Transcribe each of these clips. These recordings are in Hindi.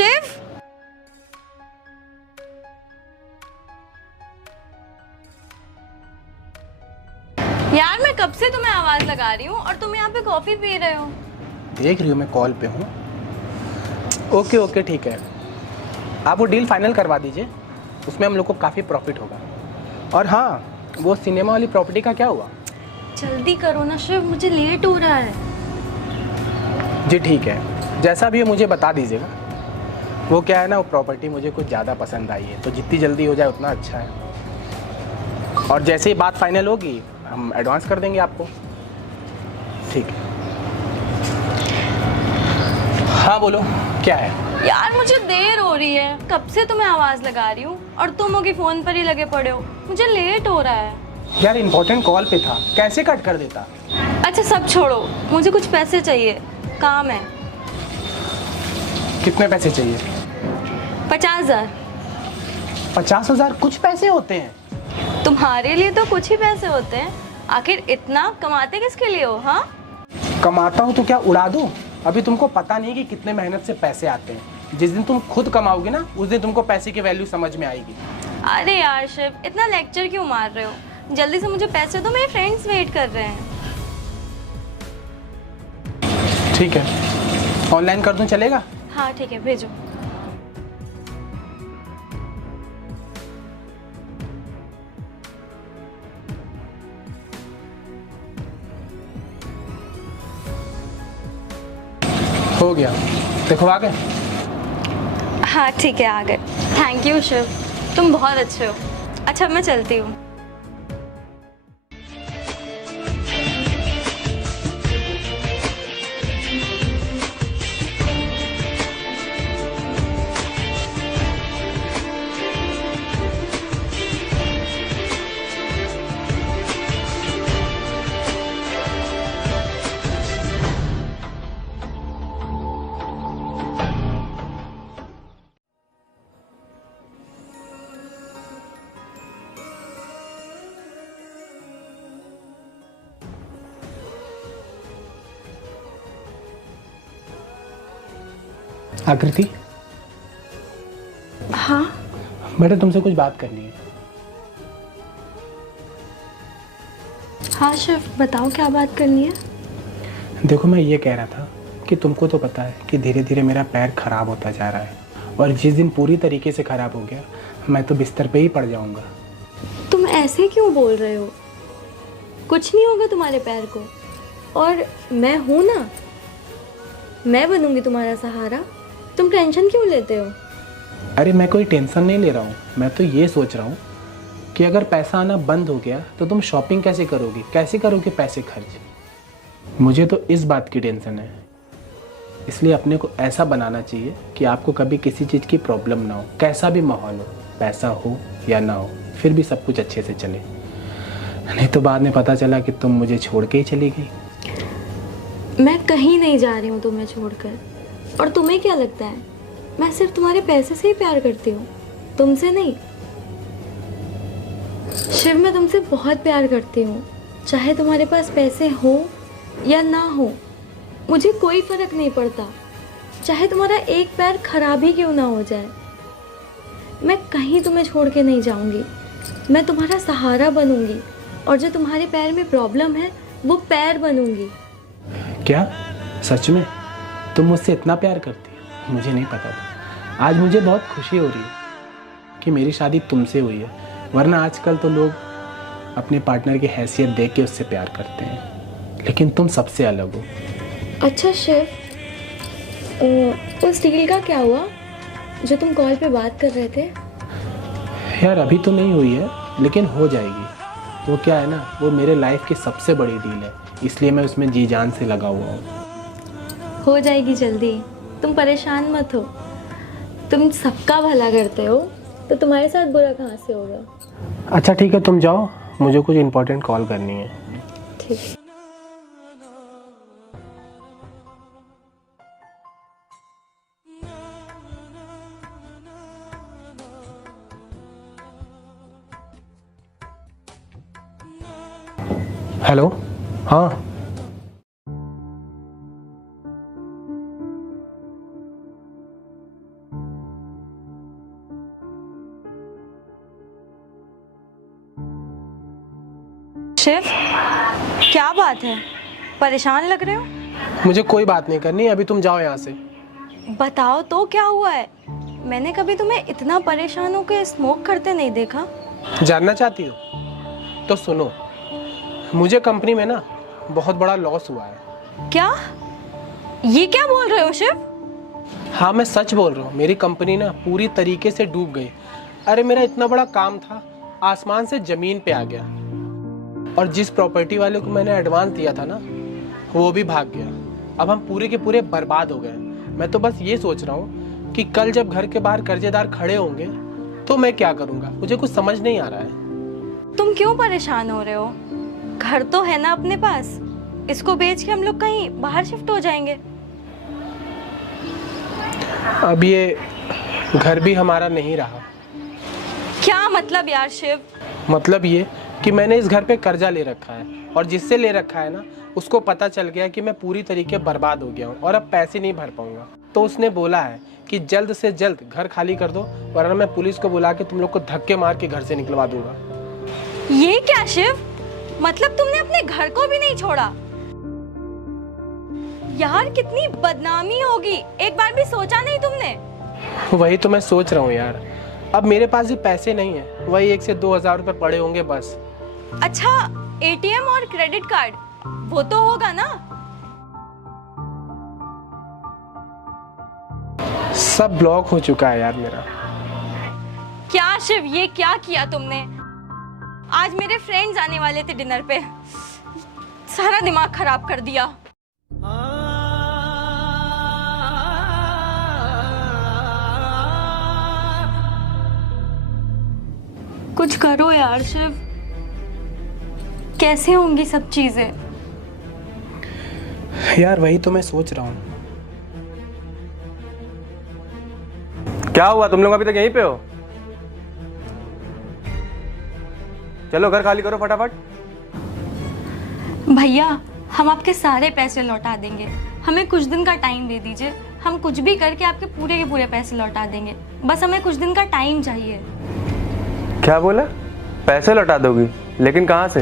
शिव, यार मैं कब से तुम्हें आवाज लगा रही हूँ और तुम यहाँ पे कॉफी पी रहे हो। देख रही हूँ मैं कॉल पे हूँ। ओके ओके ठीक है, आप वो डील फाइनल करवा दीजिए, उसमें हम लोग को काफ़ी प्रॉफिट होगा। और हाँ, वो सिनेमा वाली प्रॉपर्टी का क्या हुआ? जल्दी करो ना शिव, मुझे लेट हो रहा है। जी ठीक है, जैसा भी है मुझे बता दीजिएगा। वो क्या है ना, वो प्रॉपर्टी मुझे कुछ ज़्यादा पसंद आई है, तो जितनी जल्दी हो जाए उतना अच्छा है। और जैसे ही बात फाइनल होगी हम एडवांस कर देंगे आपको। ठीक है, हाँ बोलो क्या है? यार मुझे देर हो रही है, कब से तुम्हें आवाज लगा रही हूँ और तुम होगी फोन पर ही लगे पड़े हो। मुझे लेट हो रहा है। यार इंपॉर्टेंट कॉल पे था, कैसे कट कर देता? अच्छा सब छोड़ो, मुझे कुछ पैसे चाहिए, काम है। कितने पैसे चाहिए? 50,000। 50,000 कुछ पैसे होते हैं? तुम्हारे लिए तो कुछ ही पैसे होते हैं, आखिर इतना कमाते किसके लिए हो? हाँ, कमाता हूँ तो क्या उड़ा दूँ? अभी तुमको पता नहीं कि कितने मेहनत से पैसे आते हैं। जिस दिन तुम खुद कमाओगे ना, उस दिन तुमको पैसे की वैल्यू समझ में आएगी। अरे यार शिव, इतना लेक्चर क्यों मार रहे हो? जल्दी से मुझे पैसे दो, मेरे फ्रेंड्स वेट कर रहे हैं। ठीक है, ऑनलाइन कर दूँ चलेगा? हाँ ठीक है, भेजो। हो गया, देखो आ गए। हाँ ठीक है, आ गए। थैंक यू शिव, तुम बहुत अच्छे हो। अच्छा मैं चलती हूँ। आकृति, हाँ बेटा तुमसे कुछ बात करनी है। हाँ शिव, बताओ क्या बात करनी है। देखो मैं ये कह रहा था कि तुमको तो पता है कि धीरे धीरे मेरा पैर खराब होता जा रहा है, और जिस दिन पूरी तरीके से खराब हो गया मैं तो बिस्तर पे ही पड़ जाऊंगा। तुम ऐसे क्यों बोल रहे हो? कुछ नहीं होगा तुम्हारे पैर को, और मैं हूं ना, मैं बनूंगी तुम्हारा सहारा। तुम टेंशन क्यों लेते हो? अरे मैं कोई टेंशन नहीं ले रहा हूँ, मैं तो ये सोच रहा हूँ कि अगर पैसा आना बंद हो गया तो तुम शॉपिंग कैसे करोगी, कैसे करोगे पैसे खर्च? मुझे तो इस बात की टेंशन है। इसलिए अपने को ऐसा बनाना चाहिए कि आपको कभी किसी चीज़ की प्रॉब्लम ना हो, कैसा भी माहौल हो, पैसा हो या ना हो, फिर भी सब कुछ अच्छे से चले। नहीं तो बाद में पता चला कि तुम मुझे छोड़ के ही चली गई। मैं कहीं नहीं जा रही हूँ तुम्हें छोड़कर। और तुम्हें क्या लगता है मैं सिर्फ तुम्हारे पैसे से ही प्यार करती हूँ, तुमसे नहीं? शिव, मैं तुमसे बहुत प्यार करती हूँ, चाहे तुम्हारे पास पैसे हो या ना हो, मुझे कोई फर्क नहीं पड़ता। चाहे तुम्हारा एक पैर खराब ही क्यों ना हो जाए, मैं कहीं तुम्हें छोड़ के नहीं जाऊंगी। मैं तुम्हारा सहारा बनूंगी, और जो तुम्हारे पैर में प्रॉब्लम है वो पैर बनूंगी। क्या सच में तुम मुझसे इतना प्यार करती हो? मुझे नहीं पता था। आज मुझे बहुत खुशी हो रही है कि मेरी शादी तुमसे हुई है, वरना आजकल तो लोग अपने पार्टनर की हैसियत देख के उससे प्यार करते हैं, लेकिन तुम सबसे अलग हो। अच्छा शिव, उस डील का क्या हुआ जो तुम कॉल पे बात कर रहे थे? यार अभी तो नहीं हुई है, लेकिन हो जाएगी। वो क्या है ना, वो मेरे लाइफ की सबसे बड़ी डील है, इसलिए मैं उसमें जी जान से लगा हुआ हूँ। हो जाएगी जल्दी, तुम परेशान मत हो। तुम सबका भला करते हो, तो तुम्हारे साथ बुरा कहाँ से होगा? अच्छा ठीक है, तुम जाओ, मुझे कुछ इम्पोर्टेंट कॉल करनी है। ठीक। हेलो, हाँ शिव, क्या बात है? परेशान लग रहे हो। मुझे कोई बात नहीं करनी, अभी तुम जाओ यहाँ से। बताओ तो क्या हुआ है? मैंने कभी तुम्हें इतना परेशान होकर स्मोक करते नहीं देखा। जानना चाहती हो तो सुनो, मुझे कंपनी में ना बहुत बड़ा लॉस हुआ है। क्या? ये क्या बोल रहे हो शिव? हाँ, मैं सच बोल रहा हूँ। मेरी कंपनी ना पूरी तरीके से डूब गई। अरे मेरा इतना बड़ा काम था, आसमान से जमीन पे आ गया। और जिस प्रॉपर्टी वाले को मैंने एडवांस दिया था ना, वो भी भाग गया। अब हम पूरे के पूरे बर्बाद हो गए। मैं तो बस ये सोच रहा हूँ कि कल जब घर के बाहर कर्जेदार खड़े होंगे तो मैं क्या करूँगा। मुझे कुछ समझ नहीं आ रहा है। तुम क्यों परेशान हो रहे हो? घर तो है ना अपने पास, इसको बेच के हम लोग कहीं बाहर शिफ्ट हो जाएंगे। अब ये घर भी हमारा नहीं रहा। क्या मतलब यार शिव? मतलब ये कि मैंने इस घर पे कर्जा ले रखा है, और जिससे ले रखा है ना, उसको पता चल गया कि मैं पूरी तरीके बर्बाद हो गया हूँ और अब पैसे नहीं भर पाऊंगा। तो उसने बोला है कि जल्द से जल्द घर खाली कर दो, वरना मैं पुलिस को बुला के तुम लोग को धक्के मार के घर से निकलवा दूंगा। ये क्या शिव? मतलब तुमने अपने घर को भी नहीं छोड़ा? यार कितनी बदनामी होगी, एक बार भी सोचा नहीं तुमने? वही तो मैं सोच रहा हूँ यार। अब मेरे पास भी पैसे नहीं है, वही 1 से 2 हज़ार रुपये पड़े होंगे बस। अच्छा, एटीएम और क्रेडिट कार्ड वो तो होगा ना? सब ब्लॉक हो चुका है यार मेरा। क्या शिव, ये क्या किया तुमने? आज मेरे फ्रेंड्स आने वाले थे डिनर पे, सारा दिमाग खराब कर दिया। कुछ करो यार शिव, कैसे होंगी सब चीजें? यार वही तो मैं सोच रहा हूँ। क्या हुआ, तुम लोग अभी तक यहीं पे हो? चलो घर खाली करो फटाफट। भैया, हम आपके सारे पैसे लौटा देंगे, हमें कुछ दिन का टाइम दे दीजिए। हम कुछ भी करके आपके पूरे के पूरे पैसे लौटा देंगे, बस हमें कुछ दिन का टाइम चाहिए। क्या बोला? पैसे लौटा दोगी? लेकिन कहाँ से?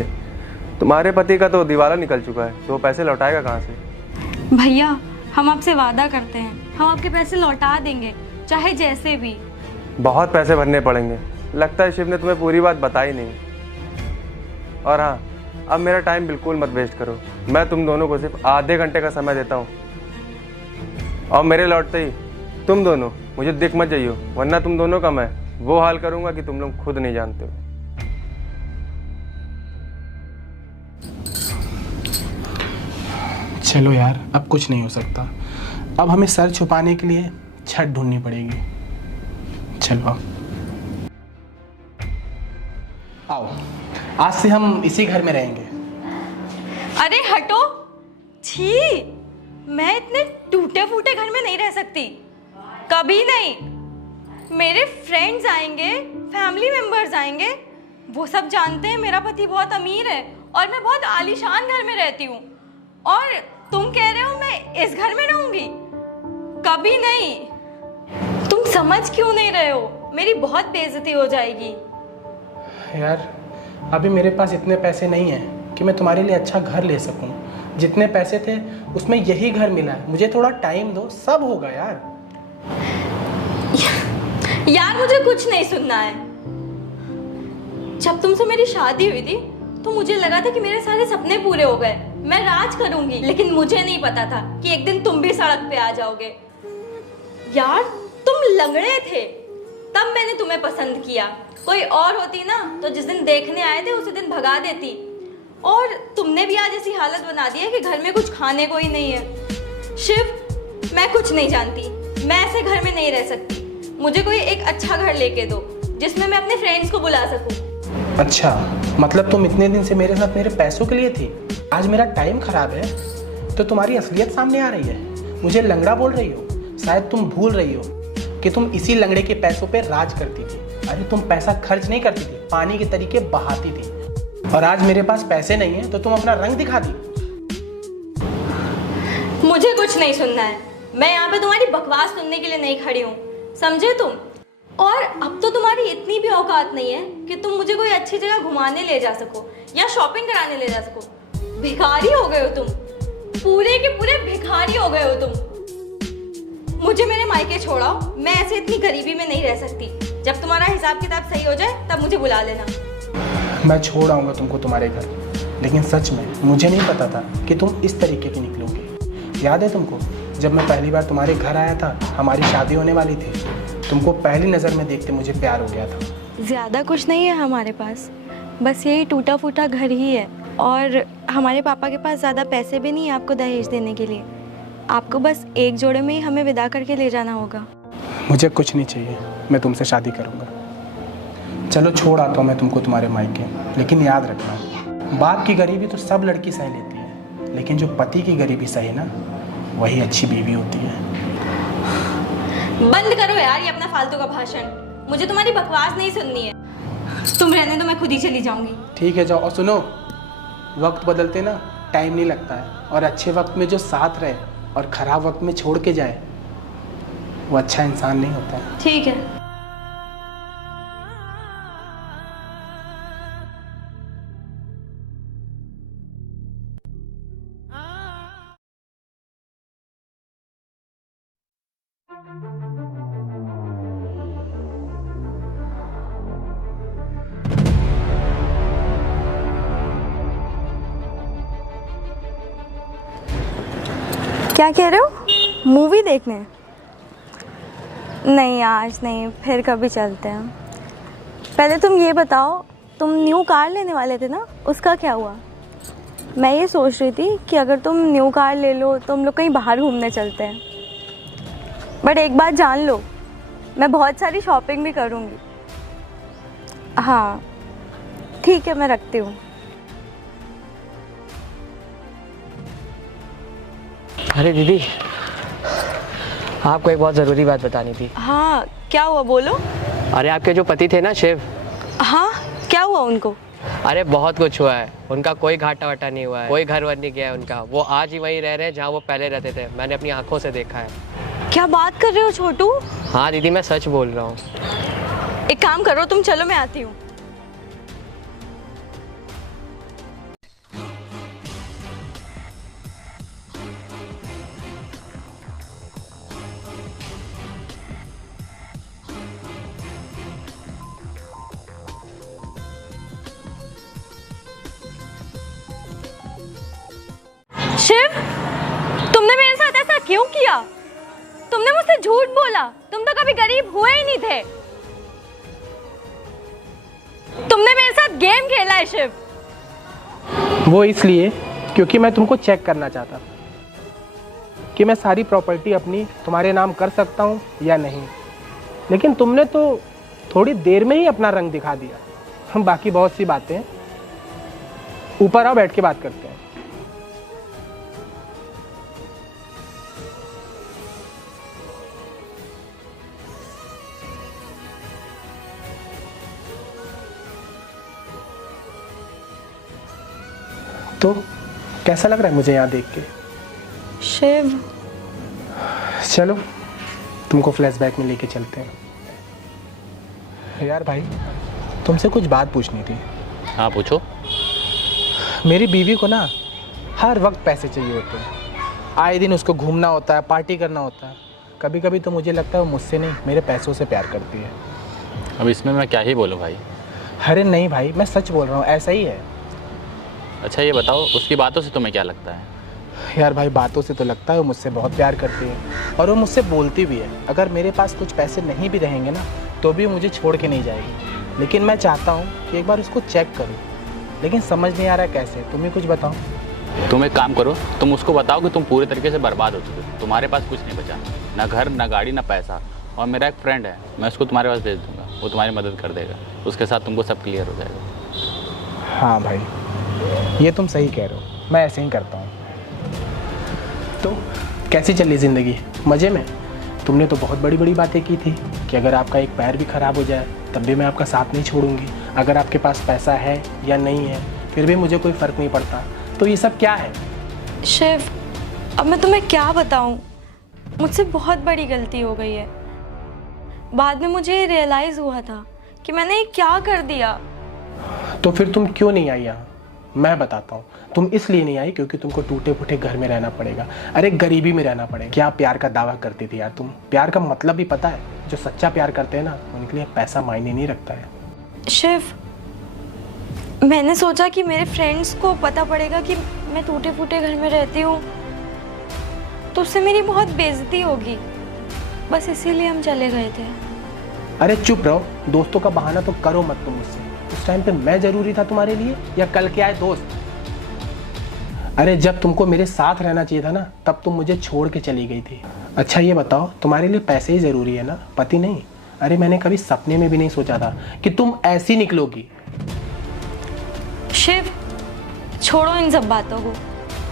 तुम्हारे पति का तो दिवाला निकल चुका है, तो वो पैसे लौटाएगा कहाँ से? भैया, हम आपसे वादा करते हैं, हम आपके पैसे लौटा देंगे, चाहे जैसे भी। बहुत पैसे भरने पड़ेंगे। लगता है शिव ने तुम्हें पूरी बात बताई नहीं। और हाँ, अब मेरा टाइम बिल्कुल मत वेस्ट करो। मैं तुम दोनों को सिर्फ आधे घंटे का समय देता हूँ, और मेरे लौटते ही तुम दोनों मुझे दिख मत जाइयो, वरना तुम दोनों का मैं वो हाल करूँगा कि तुम लोग खुद नहीं जानते हो। चलो यार, अब कुछ नहीं हो सकता। अब हमें सर छुपाने के लिए छत ढूंढनी पड़ेगी। चलो आओ, आज से हम इसी घर में रहेंगे। अरे हटो, छी, मैं इतने टूटे फूटे घर में नहीं रह सकती, कभी नहीं। मेरे फ्रेंड्स आएंगे, फैमिली मेंबर्स आएंगे, वो सब जानते हैं मेरा पति बहुत अमीर है और मैं बहुत आलीशान घर में रहती हूँ, और तुम कह रहे हो मैं इस घर में रहूंगी? कभी नहीं। तुम समझ क्यों नहीं रहे हो? मेरी बहुत बेइज्जती हो जाएगी। यार अभी मेरे पास इतने पैसे नहीं हैं कि मैं तुम्हारे लिए अच्छा घर ले सकूं। जितने पैसे थे उसमें यही घर मिला है। मुझे थोड़ा टाइम दो, सब होगा यार। यार मुझे कुछ नहीं सुनना है। जब तुमसे मेरी शादी हुई थी तो मुझे लगा था कि मेरे सारे सपने पूरे हो गए, मैं राज करूंगी, लेकिन मुझे नहीं पता था कि एक दिन तुम भी सड़क पे आ जाओगे। यार तुम लंगड़े थे, तब मैंने तुम्हें पसंद किया। कोई और होती ना तो जिस दिन देखने आए थे उसी दिन भगा देती। और तुमने भी आज ऐसी हालत बना दी है कि घर में कुछ खाने को ही नहीं है। शिव, मैं कुछ नहीं जानती, मैं ऐसे घर में नहीं रह सकती। मुझे कोई एक अच्छा घर लेके दो जिसमें मैं अपने फ्रेंड्स को बुला सकूं। अच्छा, मतलब तुम इतने दिन से मेरे साथ मेरे पैसों के लिए थी, आज मेरा टाइम खराब है तो तुम्हारी असलियत सामने आ रही है। मुझे लंगड़ा बोल रही हो। शायद तुम भूल रही हो कि तुम इसी लंगड़े के पैसों पे राज करती थी। अरे तुम पैसा खर्च नहीं करती थी, पानी के तरीके बहाती थी। और आज मेरे पास पैसे नहीं है तो तुम अपना रंग दिखा दी। मुझे कुछ नहीं सुनना है, मैं यहाँ पे तुम्हारी बकवास सुनने के लिए नहीं खड़ी हूँ, समझे तुम? और अब तो तुम्हारी इतनी भी औकात नहीं है कि तुम मुझे कोई अच्छी जगह घुमाने ले जा सको या शॉपिंग कराने ले जा सको। भिखारी हो गए हो तुम, पूरे के पूरे भिखारी हो गए हो तुम। मुझे मेरे मायके छोड़ाओ, मैं ऐसे इतनी गरीबी में नहीं रह सकती। जब तुम्हारा हिसाब किताब सही हो जाए तब मुझे बुला लेना। मैं छोड़ आऊँगा तुमको तुम्हारे घर, लेकिन सच में मुझे नहीं पता था कि तुम इस तरीके की निकलोगी। याद है तुमको जब मैं पहली बार तुम्हारे घर आया था, हमारी शादी होने वाली थी, तुमको पहली नज़र में देखते मुझे प्यार हो गया था। ज़्यादा कुछ नहीं है हमारे पास, बस यही टूटा फूटा घर ही है। और हमारे पापा के पास ज़्यादा पैसे भी नहीं है आपको दहेज देने के लिए। आपको बस एक जोड़े में ही हमें विदा करके ले जाना होगा। मुझे कुछ नहीं चाहिए, मैं तुमसे शादी करूँगा। चलो छोड़ आता हूँ मैं तुमको तुम्हारे मायके, लेकिन याद रखना, बाप की गरीबी तो सब लड़की सह लेती है, लेकिन जो पति की गरीबी सहे ना, वही अच्छी बीवी होती है। बंद करो यार ये अपना फालतू का भाषण, मुझे तुम्हारी बकवास नहीं सुननी है। तुम रहने दो, मैं खुद ही चली जाऊंगी। ठीक है जाओ। और सुनो, वक्त बदलते ना टाइम नहीं लगता है, और अच्छे वक्त में जो साथ रहे और ख़राब वक्त में छोड़ के जाए वो अच्छा इंसान नहीं होता है। ठीक है। क्या कह रहे हो? मूवी देखने? नहीं आज नहीं, फिर कभी चलते हैं। पहले तुम ये बताओ, तुम न्यू कार लेने वाले थे ना, उसका क्या हुआ? मैं ये सोच रही थी कि अगर तुम न्यू कार ले लो तो हम लोग कहीं बाहर घूमने चलते हैं। बट एक बात जान लो, मैं बहुत सारी शॉपिंग भी करूँगी। हाँ ठीक है, मैं रखती हूँ। अरे दीदी, आपको एक बहुत ज़रूरी बात बतानी थी। हाँ क्या हुआ, बोलो। अरे आपके जो पति थे ना शिव। हाँ क्या हुआ उनको? अरे बहुत कुछ हुआ है, उनका कोई घाटा वाटा नहीं हुआ है, कोई घर वर नहीं गया है उनका। वो आज ही वहीं रह रहे हैं जहाँ वो पहले रहते थे, मैंने अपनी आंखों से देखा है। क्या बात कर रहे हो छोटू? हाँ दीदी, मैं सच बोल रहा हूँ। एक काम करो, तुम चलो मैं आती हूँ। शिव, तुमने मेरे साथ ऐसा क्यों किया? तुमने मुझसे झूठ बोला, तुम तो कभी गरीब हुए ही नहीं थे। तुमने मेरे साथ गेम खेला है शिव। वो इसलिए क्योंकि मैं तुमको चेक करना चाहता था कि मैं सारी प्रॉपर्टी अपनी तुम्हारे नाम कर सकता हूँ या नहीं, लेकिन तुमने तो थोड़ी देर में ही अपना रंग दिखा दिया। हम बाकी बहुत सी बातें ऊपर आओ, बैठ के बात करते हैं। तो कैसा लग रहा है मुझे यहाँ देख के? शिव चलो तुमको फ्लैशबैक में लेके चलते हैं। यार भाई, तुमसे कुछ बात पूछनी थी। हाँ पूछो। मेरी बीवी को ना हर वक्त पैसे चाहिए होते हैं, आए दिन उसको घूमना होता है, पार्टी करना होता है। कभी कभी तो मुझे लगता है वो मुझसे नहीं मेरे पैसों से प्यार करती है। अब इसमें मैं क्या ही बोलूँ भाई। अरे नहीं भाई, मैं सच बोल रहा हूँ, ऐसा ही है। अच्छा ये बताओ, उसकी बातों से तुम्हें क्या लगता है? यार भाई, बातों से तो लगता है वो मुझसे बहुत प्यार करती है, और वो मुझसे बोलती भी है अगर मेरे पास कुछ पैसे नहीं भी रहेंगे ना तो भी मुझे छोड़ के नहीं जाएगी। लेकिन मैं चाहता हूँ कि एक बार उसको चेक करूँ, लेकिन समझ नहीं आ रहा है कैसे। तुम ही कुछ बताओ। तुम एक काम करो, तुम उसको बताओ कि तुम पूरे तरीके से बर्बाद हो चुके हो, तुम्हारे पास कुछ नहीं बचा, ना घर ना गाड़ी ना पैसा। और मेरा एक फ्रेंड है, मैं उसको तुम्हारे पास भेज दूँगा, वो तुम्हारी मदद कर देगा, उसके साथ तुमको सब क्लियर हो जाएगा। हाँ भाई, ये तुम सही कह रहे हो, मैं ऐसे ही करता हूँ। तो कैसी चली ज़िंदगी? मज़े में? तुमने तो बहुत बड़ी बड़ी बातें की थी कि अगर आपका एक पैर भी ख़राब हो जाए तब भी मैं आपका साथ नहीं छोड़ूंगी। अगर आपके पास पैसा है या नहीं है फिर भी मुझे कोई फ़र्क नहीं पड़ता। तो ये सब क्या है? शिव, अब मैं तुम्हें क्या बताऊं, मुझसे बहुत बड़ी गलती हो गई है। बाद में मुझे रियलाइज़ हुआ था कि मैंने ये क्या कर दिया। तो फिर तुम क्यों नहीं आई यहाँ? मैं बताता हूँ, तुम इसलिए नहीं आई क्योंकि तुमको टूटे फूटे घर में रहना पड़ेगा। अरे गरीबी में रहना पड़ेगा। क्या प्यार का दावा करती थी यार तुम? प्यार का मतलब भी पता है? जो सच्चा प्यार करते हैं ना, उनके लिए पैसा मायने नहीं रखता है। शिव, मैंने सोचा कि मेरे फ्रेंड्स को पता पड़ेगा कि मैं टूटे फूटे घर में रहती हूँ तो उससे मेरी बहुत बेइज्जती होगी, बस इसीलिए हम चले गए थे। अरे चुप रहो, दोस्तों का बहाना तो करो मत तुम मुझसे। उस टाइम पे मैं जरूरी था तुम्हारे लिए या कल के आए दोस्त? अरे जब तुमको मेरे साथ रहना चाहिए था ना, तब तुम मुझे छोड़ के चली गई थी। अच्छा ये बताओ, तुम्हारे लिए पैसे ही जरूरी है ना, पति नहीं? अरे मैंने कभी सपने में भी नहीं सोचा था कि तुम ऐसी निकलोगी। शिव, छोड़ो इन सब बातों को,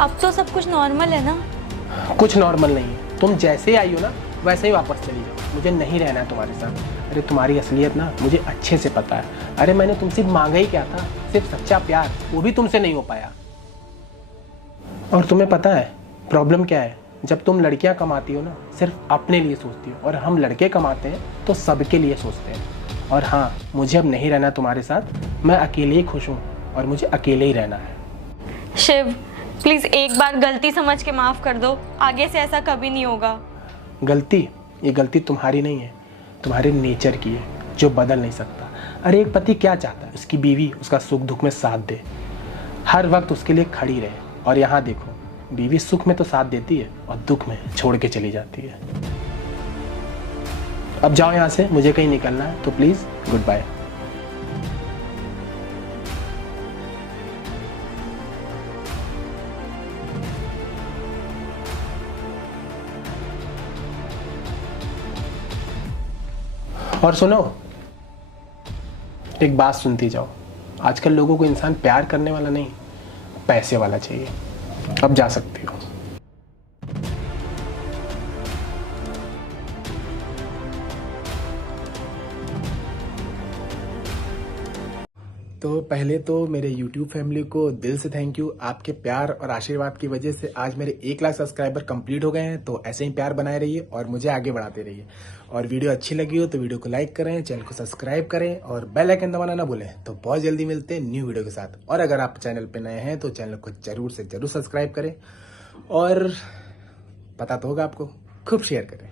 अब तो सब कुछ नॉर्मल है ना। कुछ नॉर्मल नहीं है, तुम जैसे आई हो ना वैसे ही वापस चली जाओ। मुझे नहीं रहना है तुम्हारे साथ। अरे तुम्हारी असलियत ना मुझे अच्छे से पता है। अरे मैंने तुमसे मांगा ही क्या था? सिर्फ सच्चा प्यार, वो भी तुमसे नहीं हो पाया। और तुम्हें पता है प्रॉब्लम क्या है? जब तुम लड़कियां कमाती हो ना, सिर्फ अपने लिए सोचती हो, और हम लड़के कमाते हैं तो सबके लिए सोचते हैं। और हाँ, मुझे अब नहीं रहना तुम्हारे साथ, मैं अकेले ही खुश हूँ और मुझे अकेले ही रहना है। शिव, प्लीज़ एक बार गलती समझ के माफ़ कर दो, आगे से ऐसा कभी नहीं होगा। गलती? ये गलती तुम्हारी नहीं है, तुम्हारे नेचर की है जो बदल नहीं सकता। अरे एक पति क्या चाहता है? उसकी बीवी उसका सुख दुख में साथ दे, हर वक्त उसके लिए खड़ी रहे। और यहाँ देखो, बीवी सुख में तो साथ देती है और दुख में छोड़ के चली जाती है। अब जाओ यहाँ से, मुझे कहीं निकलना है, तो प्लीज़ गुड बाय। और सुनो, एक बात सुनती जाओ, आजकल लोगों को इंसान प्यार करने वाला नहीं, पैसे वाला चाहिए। अब जा सकती हो। तो पहले तो मेरे YouTube फैमिली को दिल से थैंक यू। आपके प्यार और आशीर्वाद की वजह से आज मेरे 1 लाख सब्सक्राइबर कंप्लीट हो गए हैं। तो ऐसे ही प्यार बनाए रहिए और मुझे आगे बढ़ाते रहिए। और वीडियो अच्छी लगी हो तो वीडियो को लाइक करें, चैनल को सब्सक्राइब करें और बेल आइकन दबाना ना भूलें। तो बहुत जल्दी मिलते हैं न्यू वीडियो के साथ। और अगर आप चैनल पर नए हैं तो चैनल को जरूर से जरूर सब्सक्राइब करें और पता तो होगा आपको, खूब शेयर करें।